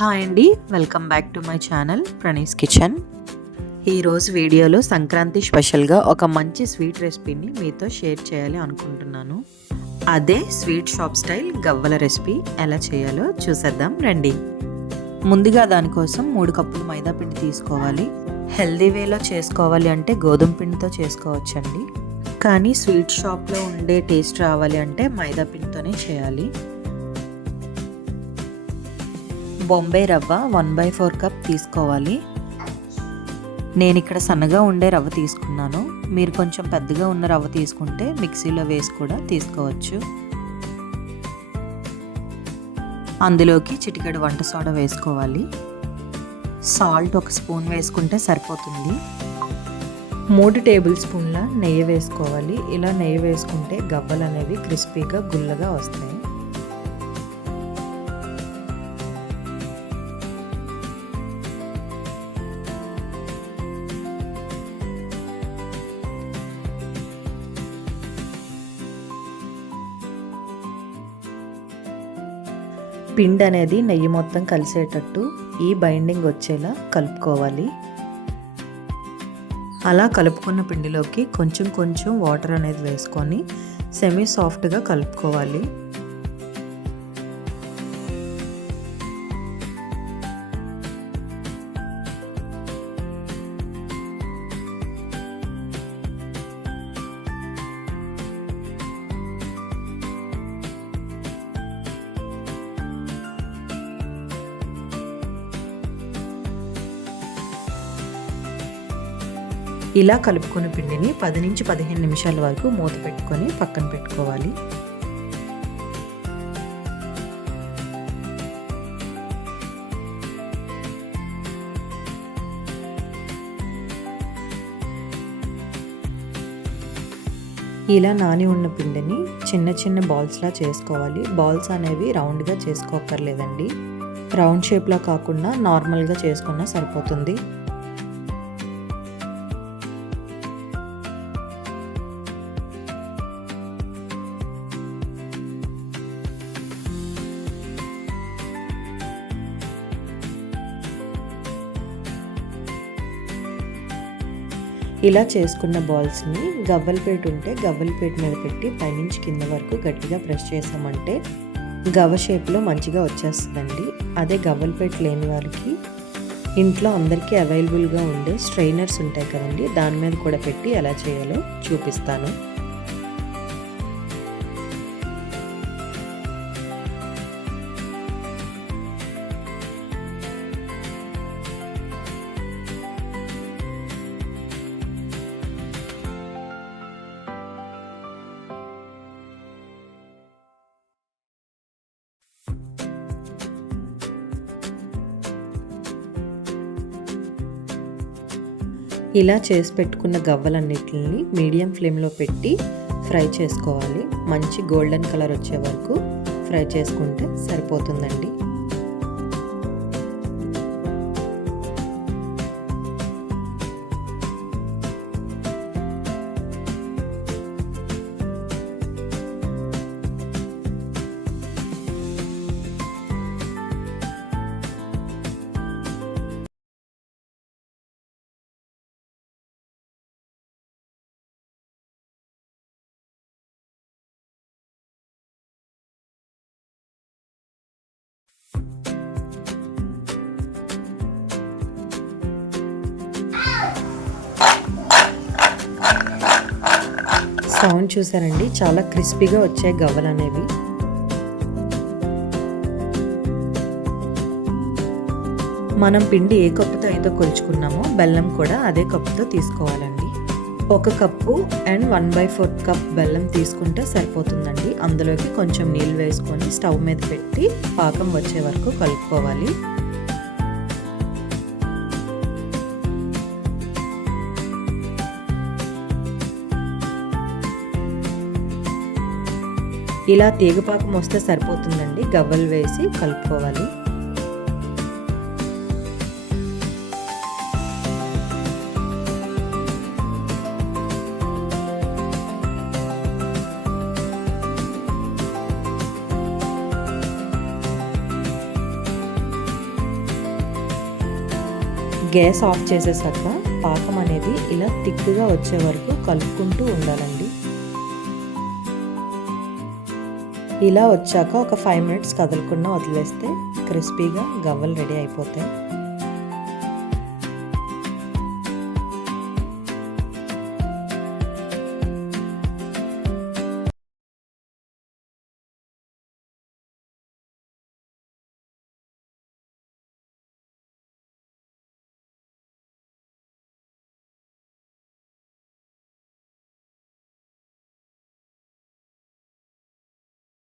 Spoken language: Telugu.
హాయ్ అండి, welcome back to my channel Pranee's kitchen. ఈరోజు వీడియోలో సంక్రాంతి స్పెషల్గా ఒక మంచి స్వీట్ రెసిపీని మీతో షేర్ చేయాలి అనుకుంటున్నాను. అదే స్వీట్ షాప్ స్టైల్ గవ్వల రెసిపీ. ఎలా చేయాలో చూసేద్దాం రండి. ముందుగా దానికోసం 3 కప్పులు మైదా పిండి తీసుకోవాలి. హెల్దీ వేలో చేసుకోవాలి అంటే గోధుమ పిండితో చేసుకోవచ్చండి, కానీ స్వీట్ షాప్లో ఉండే టేస్ట్ రావాలి అంటే మైదా పిండితోనే చేయాలి. బొంబాయి రవ్వ 1/4 కప్ తీసుకోవాలి. నేను ఇక్కడ సన్నగా ఉండే రవ్వ తీసుకున్నాను. మీరు కొంచెం పెద్దగా ఉన్న రవ్వ తీసుకుంటే మిక్సీలో వేసి కూడా తీసుకోవచ్చు. అందులోకి చిటికెడు వంట సోడా వేసుకోవాలి. సాల్ట్ 1 స్పూన్ వేసుకుంటే సరిపోతుంది. 3 టేబుల్ స్పూన్ల నెయ్యి వేసుకోవాలి. ఇలా నెయ్యి వేసుకుంటే గవ్వలు అనేవి క్రిస్పీగా గుల్లగా వస్తాయి. పిండి అనేది నెయ్యి మొత్తం కలిసేటట్టు ఈ బైండింగ్ వచ్చేలా కలుపుకోవాలి. అలా కలుపుకున్న పిండిలోకి కొంచెం కొంచెం వాటర్ అనేది వేసుకొని సెమీ సాఫ్ట్గా కలుపుకోవాలి. ఇలా కలుపుకున్న పిండిని 10 నుంచి 15 నిమిషాల వరకు మూత పెట్టుకొని పక్కన పెట్టుకోవాలి. ఇలా నాని ఉన్న పిండిని చిన్న చిన్న బాల్స్లా చేసుకోవాలి. బాల్స్ అనేవి రౌండ్గా చేసుకోక్కర్లేదండి. రౌండ్ షేప్లా కాకుండా నార్మల్గా చేసుకున్నా సరిపోతుంది. ఇలా చేసుకున్న బాల్స్ని గవ్వలపేట ఉంటే గవ్వలపేట మీద పెట్టి పైనుంచి కింద వరకు గట్టిగా ప్రెస్ చేసామంటే గవ్వ షేప్లో మంచిగా వచ్చేస్తుందండి. అదే గవ్వలపేట లేని వారికి ఇంట్లో అందరికీ అవైలబుల్గా ఉండే స్ట్రైనర్స్ ఉంటాయి కదండి, దాని మీద కూడా పెట్టి ఎలా చేయాలో చూపిస్తాను. ఇలా చేసి పెట్టుకున్న గవ్వలన్నిటిని మీడియం ఫ్లేమ్లో పెట్టి ఫ్రై చేసుకోవాలి. మంచి గోల్డెన్ కలర్ వచ్చే వరకు ఫ్రై చేసుకుంటే సరిపోతుందండి. సౌండ్ చూసారండి, చాలా క్రిస్పీగా వచ్చాయి గవ్వలు అనేవి. మనం పిండి ఏ కప్పుతో అయితే కొలుచుకున్నామో బెల్లం కూడా అదే కప్పుతో తీసుకోవాలండి. 1 కప్పు అండ్ 1/4 కప్ బెల్లం తీసుకుంటే సరిపోతుందండి. అందులోకి కొంచెం నీళ్ళు వేసుకొని స్టవ్ మీద పెట్టి పాకం వచ్చే వరకు కలుపుకోవాలి. ఇలా తీగపాకం వస్తే సరిపోతుందండి. గవ్వలు వేసి కలుపుకోవాలి. గ్యాస్ ఆఫ్ చేసేసాక పాకం అనేది ఇలా థిక్గా వచ్చే వరకు కలుపుకుంటూ ఉండాలండి. ఇలా వచ్చాక ఒక 5 మినిట్స్ కదలకుండా వదిలేస్తే క్రిస్పీగా గవ్వలు రెడీ అయిపోతాయి.